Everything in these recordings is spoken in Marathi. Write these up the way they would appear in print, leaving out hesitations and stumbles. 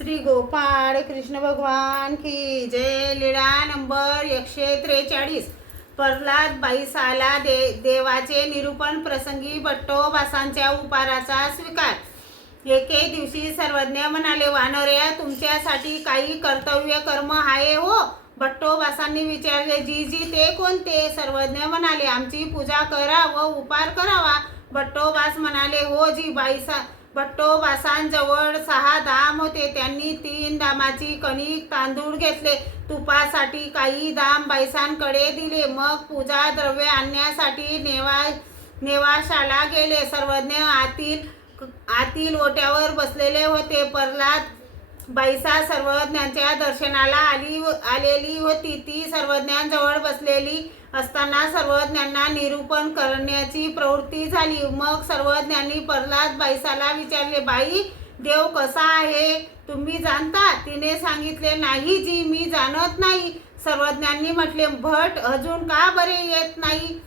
श्री गोपाळ कृष्ण भगवान की जय। लीळा नंबर 143। प्रल्हाद बाईसाला देवाचे निरूपण प्रसंगी भट्टोबासांच्या उपाराचा स्वीकार। एके दिवशी सर्वज्ञ म्हणाले, वानर्या, तुमच्यासाठी काही कर्तव्य कर्म आहे हो? भट्टोबासांनी विचारले, जी जी ते कोणते? सर्वज्ञ म्हणाले, आमची पूजा करा व उपार करावा। भट्टोबास म्हणाले, हो जी बाईसा। भट्टोबासांजवळ 6 धाम होते। त्यांनी 3 धामाची कणिक तांदूळ घेतले, तुपासाठी काही धाम बाईसांकडे दिले, मग पूजा द्रव्य आणण्यासाठी नेवाशाला गेले। सर्वज्ञ आतील ओट्यावर बसलेले होते। प्रल्हाद बाईसा सर्वज्ञांच्या दर्शनाला आलेली होती। ती सर्वज्ञांजवळ बसलेली असताना सर्वज्ञांना निरूपण करण्याची प्रवृत्ती झाली। मग सर्वज्ञांनी प्रल्हाद बाईसाला विचारले, बाई, देव कसा आहे तुम्ही जाणता? तिने सांगितले, नाही जी, मी जाणत नाही। सर्वज्ञांनी म्हटले, भट अजून का बरे येत नाही?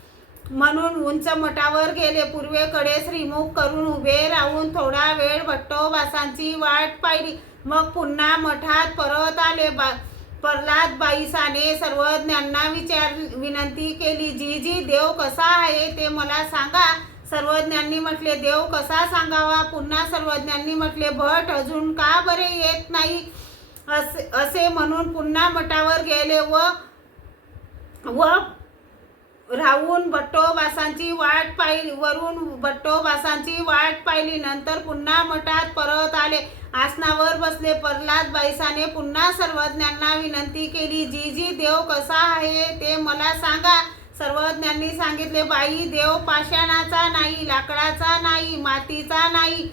म्हणून उंच मठावर गेले। पूर्वेकडे श्रीमुख करून उभे राहून थोडा वेळ भट्टोबासांची वाट पाहिली, मग पुन्हा मठात परत आले। प्रल्हाद बाईसाने सर्वज्ञांना विनंती केली, जी जी, देव कसा आहे ते मला सांगा। सर्वज्ञांनी म्हटले, देव कसा सांगावा? पुन्हा सर्वज्ञांनी म्हटले, भट अजून का बरे येत नाही? असे म्हणून पुन्हा मठावर गेले व राहून भट्टोबासांची वाट पाहिली। नंतर पुन्हा मठात परत आले, आसनावर बसले। प्रल्हाद बाईसाने पुन्हा सर्वज्ञांना विनंती केली, जी जी, देव कसा आहे ते मला सांगा। सर्वज्ञांनी सांगितले, बाई, देव पाषाणाचा नाही, लाकडाचा नाही, मातीचा नाही,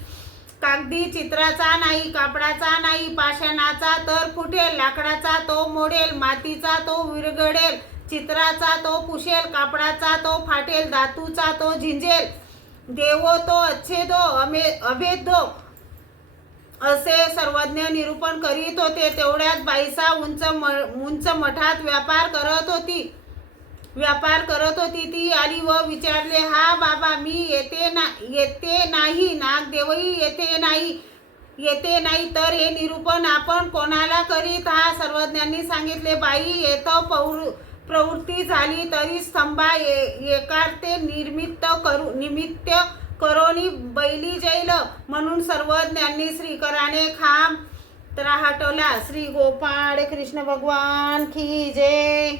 कागदी चित्राचा नाही, कापडाचा नाही। पाषाणाचा तर फुटेल, लाकडाचा तो मोडेल, मातीचा तो विरघळेल, चित्राचा तो पुसेल, कापडाचा तो फाटेल, धातूचा तो झिंजेल। देवो तो अच्छेदो अभेदो, असे सर्वज्ञ निरूपण करीत होते। तेवढ्यात बाईसा उंच मठात व्यापार करत होती। ती आली व विचारले, हा बाबा, मी येते नाही, नागदेवही येते नाही, तर हे निरूपण आपण कोणाला करीत? हा सर्वज्ञांनी सांगितले, बाई, येतो प्रवृत्ती झाली तरी स्तंभा एकारते निमित्त करोनी बैली जैल। म्हणून सर्वज्ञांनी श्रीकराने खांब हटवला। श्री गोपाळ कृष्ण भगवान की जय।